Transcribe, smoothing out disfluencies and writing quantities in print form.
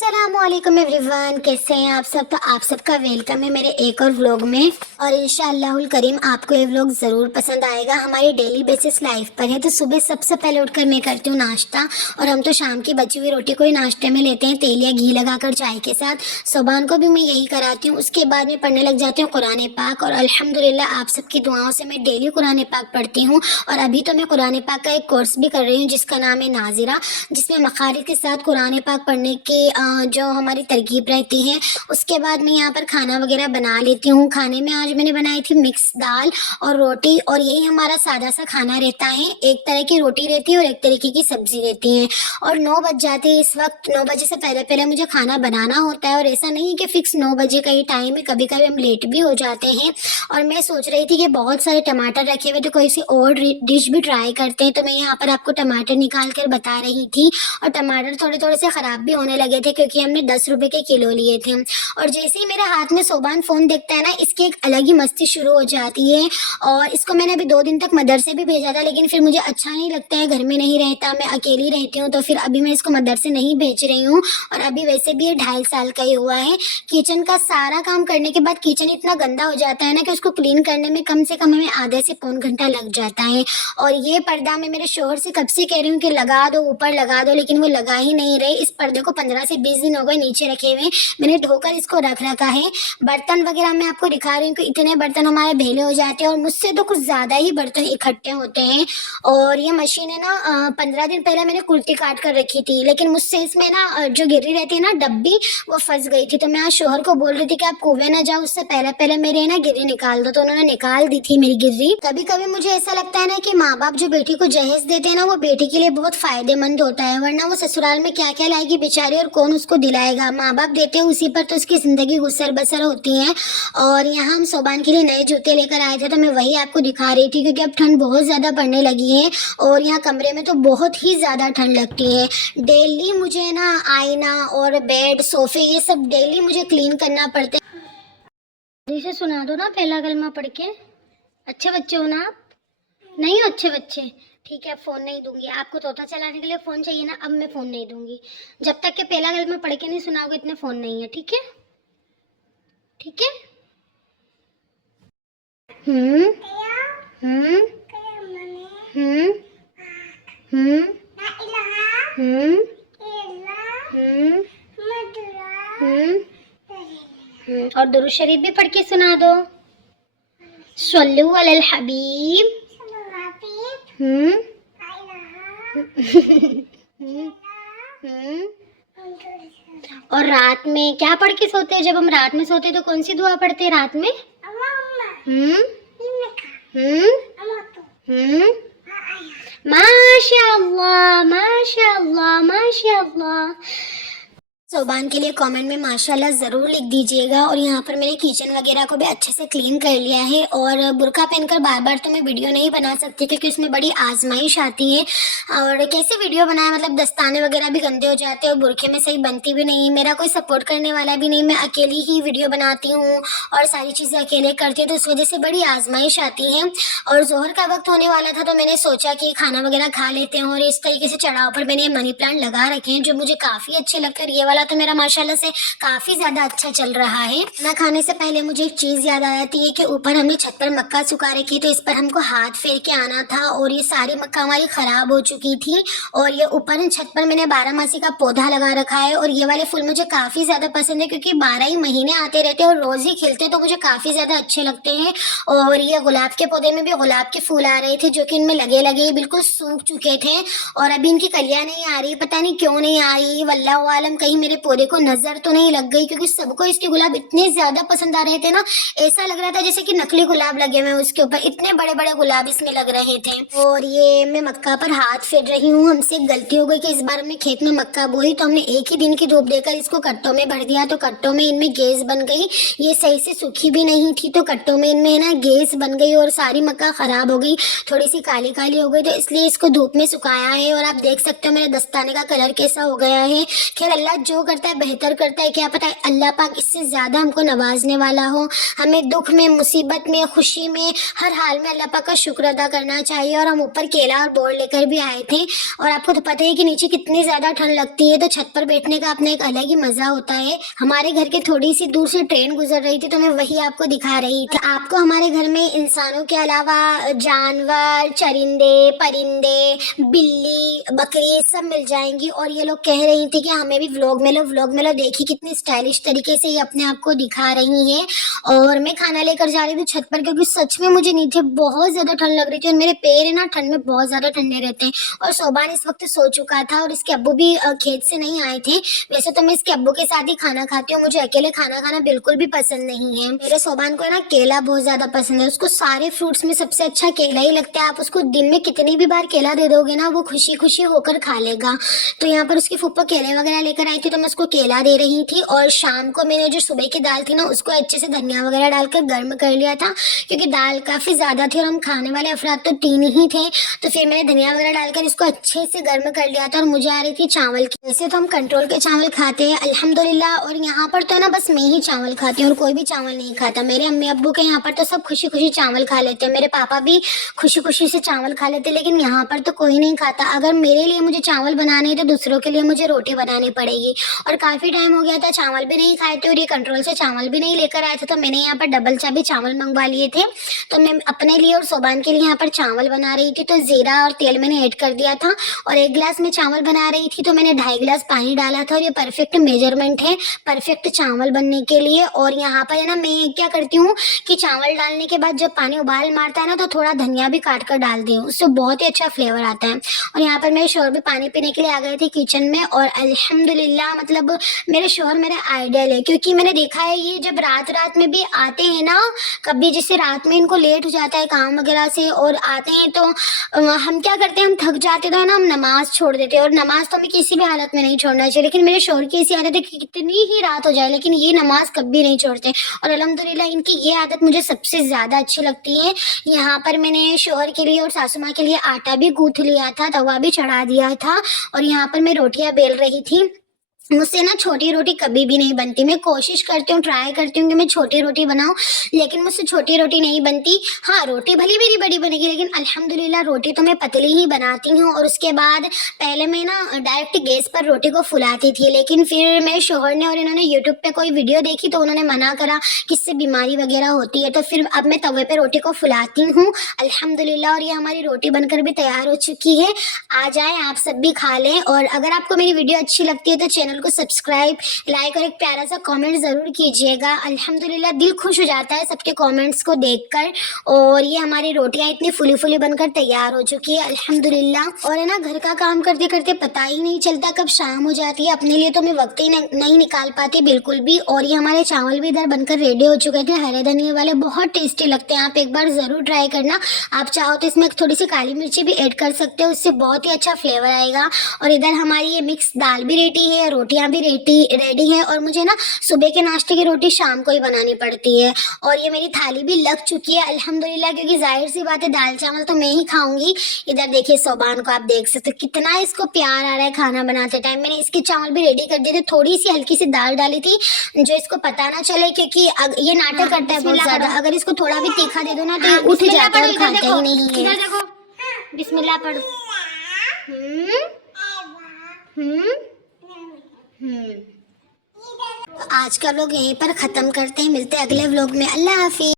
अस्सलामुअलैकुम एवरीवन, कैसे हैं आप सब। तो आप सबका वेलकम है मेरे एक और व्लॉग में। और इंशाअल्लाहुल करीम आपको ये व्लॉग ज़रूर पसंद आएगा। हमारी डेली बेसिस लाइफ पर है। तो सुबह सबसे पहले उठकर मैं करती हूँ नाश्ता, और हम तो शाम की बची हुई रोटी को ही नाश्ते में लेते हैं, तेल या घी लगाकर चाय के साथ। सुबह को भी मैं यही कराती हूँ। उसके बाद मैं पढ़ने लग जाती हूँ कुरान पाक, और अल्हम्दुलिल्लाह आप सबकी दुआओं से मैं डेली कुरान पाक पढ़ती हूँ। और अभी तो मैं कुरान पाक का एक कोर्स भी कर रही हूँ जिसका नाम है नाजिरा, जिसमें मखारिज के साथ कुरान पाक पढ़ने की जो हमारी तरकीब रहती है। उसके बाद मैं यहाँ पर खाना वगैरह बना लेती हूँ। खाने में आज मैंने बनाई थी मिक्स दाल और रोटी, और यही हमारा सादा सा खाना रहता है। एक तरह की रोटी रहती है और एक तरीके की सब्जी रहती है। और 9 बज जाते हैं इस वक्त। 9 बजे से पहले पहले मुझे खाना बनाना होता है, और ऐसा नहीं है कि फिक्स 9 बजे का ही टाइम है, कभी कभी हम लेट भी हो जाते हैं। और मैं सोच रही थी कि बहुत सारे टमाटर रखे हुए तो कोई सी और डिश भी ट्राई करते हैं। तो मैं यहाँ पर आपको टमाटर निकाल कर बता रही थी। और टमाटर थोड़े थोड़े से ख़राब भी होने लगे थे क्योंकि हमने 10 रुपए के किलो लिए थे। और जैसे ही मेरे हाथ में सोबान फ़ोन देखता है ना, इसकी एक अलग ही मस्ती शुरू हो जाती है। और इसको मैंने अभी 2 दिन तक मदरसे भी भेजा था, लेकिन फिर मुझे अच्छा नहीं लगता है, घर में नहीं रहता, मैं अकेली रहती हूँ, तो फिर अभी मैं इसको मदरसे नहीं भेज रही हूँ। और अभी वैसे भी ये 2.5 साल का ही हुआ है। किचन का सारा काम करने के बाद किचन इतना गंदा हो जाता है ना कि उसको क्लीन करने में कम से कम हमें आधे से पौन घंटा लग जाता है। और ये पर्दा मैं मेरे शोहर से कब से कह रही हूँ कि लगा दो, ऊपर लगा दो, लेकिन वो लगा ही नहीं रहे। इस पर्दे को 15 से 20 दिन हो गए नीचे रखे हुए। मैंने धोकर इसको रख रखा है। बर्तन वगैरह मैं आपको दिखा रही हूँ कि इतने बर्तन हमारे भेले हो जाते हैं, और मुझसे तो कुछ ज़्यादा ही बर्तन इकट्ठे होते हैं। और ये मशीन है ना, 15 दिन पहले मैंने कुर्ती काट कर रखी थी, लेकिन मुझसे इसमें ना जो गिर्री रहती है ना डब्बी, वो फंस गई थी। तो मैं आज शोहर को बोल रही थी कि आप कुएं ना जाओ, उससे पहले पहले मेरे ना गिर्री निकाल दो। तो उन्होंने निकाल दी थी मेरी गिर्री। कभी कभी मुझे ऐसा लगता है ना कि माँ बाप जो बेटी को जहेज देते हैं ना, वो बेटी के लिए बहुत फायदेमंद होता है, वरना वो ससुराल में क्या क्या लाएगी बेचारी, और कौन उसको दिलाएगा। माँ बाप देते हैं उसी पर तो उसकी जिंदगी गुजर बसर होती है। और यहाँ हम सोबान के लिए नए जूते लेकर आए थे, तो मैं वही आपको दिखा रही थी क्योंकि अब ठंड बहुत ज़्यादा पड़ने लगी है, और यहाँ कमरे में तो बहुत ही ज़्यादा ठंड लगती है। डेली मुझे ना आईना और बेड सोफे ये सब डेली मुझे क्लीन करना पड़ता है। इसे सुना दो ना पहला कलमा पढ़ के। अच्छे बच्चे हो ना आप? नहीं हो अच्छे बच्चे? ठीक है, फ़ोन नहीं दूंगी आपको। तोता चलाने के लिए फ़ोन चाहिए ना, अब मैं फ़ोन नहीं दूंगी जब तक कि पहला कलमा पढ़ के नहीं सुनाओगे। इतने फ़ोन नहीं है, ठीक है? ठीक है। हम्म हम्म हम्म हम्म हम्म हम्म और दुरूद शरीफ भी पढ़ के सुना दो। सल्लु अलल हबीब। हम्म हम्म हम्म। और रात में क्या पढ़ के सोते हैं? जब हम रात में सोते हैं तो कौन सी दुआ पढ़ते हैं रात में? हम्म हम्म हम्म। माशाअल्लाह माशाअल्लाह माशाअल्लाह। सोबान के लिए कमेंट में माशाल्लाह ज़रूर लिख दीजिएगा। और यहाँ पर मैंने किचन वगैरह को भी अच्छे से क्लीन कर लिया है। और बुर्का पहनकर बार बार तो मैं वीडियो नहीं बना सकती क्योंकि उसमें बड़ी आजमाइश आती है। और कैसे वीडियो बनाए, मतलब दस्ताने वगैरह भी गंदे हो जाते हैं और बुरखे में सही बनती भी नहीं। मेरा कोई सपोर्ट करने वाला भी नहीं, मैं अकेली ही वीडियो बनाती हूँ और सारी चीज़ें अकेले करती हूँ, तो उस वजह से बड़ी आजमाइश आती है। और जोहर का वक्त होने वाला था तो मैंने सोचा कि खाना वगैरह खा लेते हैं। और इस तरीके से चढ़ाव पर मैंने मनी प्लांट लगा रखे हैं जो मुझे काफ़ी अच्छे लगते हैं। ये वाला तो मेरा माशाल्लाह से काफ़ी ज़्यादा अच्छा चल रहा है। खाना खाने से पहले मुझे एक चीज़ याद आ जाती है कि ऊपर हमने छत पर मक्का सुखा रखी, तो इस पर हमको हाथ फेर के आना था। और ये सारी मक्का हमारी ख़राब हो चुकी थी। और ये ऊपर छत पर मैंने 12 मासी का पौधा लगा रखा है। और ये वाले फूल मुझे काफ़ी ज़्यादा पसंद है क्योंकि 12 ही महीने आते रहते हैं और रोज़ ही खिलते हैं, तो मुझे काफ़ी ज़्यादा अच्छे लगते हैं। और ये गुलाब के पौधे में भी गुलाब के फूल आ रहे थे जो कि इनमें लगे लगे बिल्कुल सूख चुके थे, और अभी इनकी कलियां नहीं आ रही, पता नहीं क्यों नहीं आ रही। वल्लाहु आलम, कहीं मेरे पौधे को नजर तो नहीं लग गई, क्योंकि सबको इसके गुलाब इतने ज्यादा पसंद आ रहे थे ना, ऐसा लग रहा था जैसे कि नकली गुलाब लगे हुए उसके ऊपर, इतने बड़े बड़े गुलाब इसमें लग रहे थे। और ये मैं मक्का पर हाथ फेर रही हूँ। हमसे एक गलती हो गई कि इस बार हमने खेत में मक्का बोई तो हमने एक ही दिन की धूप देकर इसको कट्टों में भर दिया, तो कट्टों में इनमें गैस बन गई। ये सही से सूखी भी नहीं थी, तो कट्टों में इनमें ना गैस बन गई और सारी मक्का खराब हो गई, थोड़ी सी काली काली हो गई। तो इसलिए इसको धूप में सुखाया है, और आप देख सकते हो मेरे दस्ताने का कलर कैसा हो गया है। खैर अल्लाह जो शो करता है, बेहतर करता है, क्या पता है अल्लाह पाक इससे ज़्यादा हमको नवाजने वाला हो। हमें दुख में, मुसीबत में, खुशी में, हर हाल में अल्लाह पाक का शुक्र अदा करना चाहिए। और हम ऊपर केला और बोर्ड लेकर भी आए थे, और आपको तो पता है कि नीचे कितनी ज़्यादा ठंड लगती है, तो छत पर बैठने का अपना एक अलग ही मज़ा होता है। हमारे घर के थोड़ी सी दूर से ट्रेन गुजर रही थी, तो मैं वही आपको दिखा रही थी। आपको हमारे घर में इंसानों के अलावा जानवर, चरिंदे, परिंदे, बिल्ली, बकरी सब मिल जाएंगी। और ये लोग कह रही थी कि हमें भी व्लॉग में लो, व्लॉग में लो। देखी कितनी स्टाइलिश तरीके से ये अपने आप को दिखा रही है। और मैं खाना लेकर जा रही थी छत पर, क्योंकि सच में मुझे नीचे बहुत ज़्यादा ठंड लग रही थी, और मेरे पैर है ना ठंड में बहुत ज़्यादा ठंडे रहते हैं। और सोबान इस वक्त सो चुका था, और इसके अब्बू भी खेत से नहीं आए थे। वैसे तो मैं इसके अब्बू के साथ ही खाना खाती हूँ, मुझे अकेले खाना खाना बिल्कुल भी पसंद नहीं है। मेरे सोबान को है ना केला बहुत ज़्यादा पसंद है, उसको सारे फ्रूट्स में सबसे अच्छा केला ही लगता है। आप उसको दिन में कितनी भी बार केला दे दोगे ना, वो खुशी खुशी होकर खा लेगा। तो यहाँ पर उसकी फूफा केले वगैरह लेकर आई थी, तो मैं उसको केला दे रही थी। और शाम को मैंने जो सुबह की दाल थी ना, उसको अच्छे से धनिया वगैरह डालकर गर्म कर लिया था, क्योंकि दाल काफ़ी ज़्यादा थी और हम खाने वाले अफराद तो 3 ही थे। तो फिर मैंने धनिया वगैरह डालकर इसको अच्छे से गर्म कर लिया था। और मुझे आ रही थी चावल की। वैसे तो हम कंट्रोल के चावल खाते हैं अल्हम्दुलिल्लाह, और यहाँ पर तो है ना बस मैं ही चावल खाती हूँ और कोई भी चावल नहीं खाता। मेरे अम्मी अब्बू के यहाँ पर तो सब खुशी खुशी चावल खा लेते हैं, मेरे पापा भी खुशी खुशी से चावल खा लेते हैं, लेकिन यहाँ पर तो कोई नहीं खाता। अगर मेरे लिए मुझे चावल बनाने हैं तो दूसरों के लिए मुझे रोटी बनानी पड़ेगी। और काफ़ी टाइम हो गया था चावल भी नहीं खाए थे, और ये कंट्रोल से चावल भी नहीं लेकर आए थे, तो मैंने यहाँ पर डबल चाबी चावल मंगवा लिए थे। तो मैं अपने लिए और सोबान के लिए यहाँ पर चावल बना रही थी, तो ज़ीरा और तेल मैंने ऐड कर दिया था। और 1 गिलास में चावल बना रही थी, तो मैंने 2.5 गिलास पानी डाला था। और ये परफेक्ट मेजरमेंट है परफेक्ट चावल बनने के लिए। और यहाँ पर है ना मैं क्या करती हूँ कि चावल डालने के बाद जब पानी उबाल मारता है ना, तो थोड़ा धनिया भी काट कर डाल दी हूँ, उससे बहुत ही अच्छा फ्लेवर आता है। और यहाँ पर मेरे शोहर भी पानी पीने के लिए आ गए थे किचन में, और अल्हम्दुलिल्लाह मतलब मेरे शोहर मेरे आइडियल है, क्योंकि मैंने देखा है ये जब रात रात में भी आते हैं ना, कभी जैसे रात में इनको लेट हो जाता है काम वगैरह से और आते हैं, तो हम क्या करते हैं, हम थक जाते तो है ना हम नमाज छोड़ देते हैं। और नमाज तो हमें किसी भी हालत में नहीं छोड़ना चाहिए, लेकिन मेरे शोहर की ऐसी आदत है कि कितनी ही रात हो जाए लेकिन ये नमाज कभी नहीं छोड़ते। और अल्हम्दुलिल्लाह इनकी ये आदत मुझे सबसे ज़्यादा अच्छी लगती है। यहाँ पर मैंने शोहर के लिए और सासू माँ के लिए आटा भी गूँथ लिया था, तवा भी चढ़ा दिया था, और यहाँ पर मैं रोटियाँ बेल रही थी। मुझसे ना छोटी रोटी कभी भी नहीं बनती। मैं कोशिश करती हूँ, ट्राई करती हूँ कि मैं छोटी रोटी बनाऊँ, लेकिन मुझसे छोटी रोटी नहीं बनती। हाँ, रोटी भली मेरी बड़ी बनेगी, लेकिन अल्हम्दुलिल्लाह रोटी तो मैं पतली ही बनाती हूँ। और उसके बाद पहले मैं ना डायरेक्ट गैस पर रोटी को फुलाती थी, लेकिन फिर मेरे शोहर ने और इन्होंने यूट्यूब पे कोई वीडियो देखी, तो उन्होंने मना करा कि इससे बीमारी वगैरह होती है। तो फिर अब मैं तवे पर रोटी को फुलाती हूँ अल्हम्दुलिल्लाह। और ये हमारी रोटी बनकर भी तैयार हो चुकी है। आ जाएँ आप सब भी खा लें। और अगर आपको मेरी वीडियो अच्छी लगती है तो चैनल को सब्सक्राइब, लाइक और एक प्यारा सा कमेंट ज़रूर कीजिएगा। अल्हम्दुलिल्लाह दिल खुश हो जाता है सबके कमेंट्स को देखकर। और ये हमारी रोटियां इतनी फुली फुली बनकर तैयार हो चुकी है अल्हम्दुलिल्लाह। और है ना घर का काम करते करते पता ही नहीं चलता कब शाम हो जाती है, अपने लिए तो मैं वक्त ही नहीं निकाल पाती बिल्कुल भी। और ये हमारे चावल भी इधर बनकर रेडी हो चुके थे, हरे धनिया वाले, बहुत टेस्टी लगते हैं। आप एक बार ज़रूर ट्राई करना। आप चाहो तो इसमें थोड़ी सी काली मिर्ची भी ऐड कर सकते हो, उससे बहुत ही अच्छा फ्लेवर आएगा। और इधर हमारी ये मिक्स दाल भी रेडी है, रोटियां भी रेडी है। और मुझे ना सुबह के नाश्ते की रोटी शाम को ही बनानी पड़ती है। और ये मेरी थाली भी लग चुकी है अल्हम्दुलिल्लाह, क्योंकि जाहिर सी बात है दाल चावल तो मैं ही खाऊंगी। इधर देखिए सोबान को आप देख सकते हो कितना इसको प्यार आ रहा है खाना बनाते टाइम। मैंने इसके चावल भी रेडी कर दिए थे, थोड़ी सी हल्की सी दाल डाली थी जो इसको पता ना चले, क्योंकि ये नाटक करता है बहुत ज्यादा। अगर इसको थोड़ा भी तीखा दे दो ना तो ये उठ जाता है और खाता ही नहीं है। इधर देखो, बिस्मिल्लाह पढ़ो। आज का व्लॉग यहीं पर ख़त्म करते हैं, मिलते हैं अगले व्लॉग में। अल्लाह हाफिज़।